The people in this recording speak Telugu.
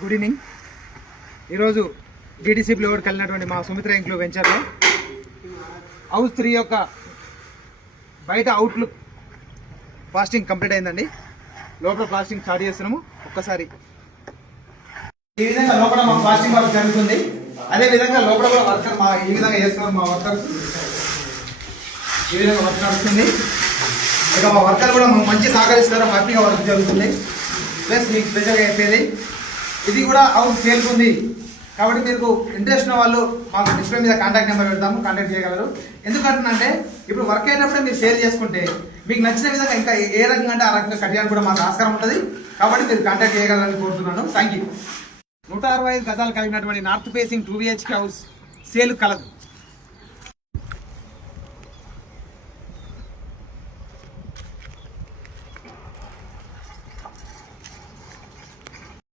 Good evening. ఈరోజు జీడీసీ ఫ్లోవర్కి వెళ్ళినటువంటి మా సుమిత్ర ఇంక్లూ వెంచర్లో హౌస్ 3 యొక్క బయట అవుట్లుక్ ప్లాస్టింగ్ కంప్లీట్ అయిందండి. లోపల ప్లాస్టింగ్ స్టార్ట్ చేస్తున్నాము. ఒక్కసారి ఈ విధంగా లోపల మా ప్లాస్టింగ్ వర్క్ జరుగుతుంది. అదే విధంగా లోపల కూడా వర్కర్ ఈ విధంగా చేస్తున్నారు మా వర్కర్స్. ఈ విధంగా వర్క్ నడుస్తుంది. ఇక మా వర్కర్ కూడా మాకు మంచి సహకరిస్తారు. హ్యాపీగా వర్క్ జరుగుతుంది. ప్లస్ మీకు స్పెషల్గా చెప్పేది, ఇది కూడా హౌస్ సేల్కి ఉంది కాబట్టి మీకు ఇంట్రెస్ట్ ఉన్న వాళ్ళు మాకు డిస్ప్లే మీద కాంటాక్ట్ నెంబర్ పెడతాము, కాంటాక్ట్ చేయగలరు. ఎందుకంటే ఇప్పుడు వర్క్ అయినప్పుడే మీరు సేల్ చేసుకుంటే మీకు నచ్చిన విధంగా ఇంకా ఏ రకంగా అంటే ఆ రకంగా కట్టడానికి కూడా మాకు ఆస్కారం ఉంటుంది. కాబట్టి మీరు కాంటాక్ట్ చేయగలరని కోరుతున్నాను. Thank you. 165 గజాలు కలిగినటువంటి north facing 2 BHK house sale కలదు.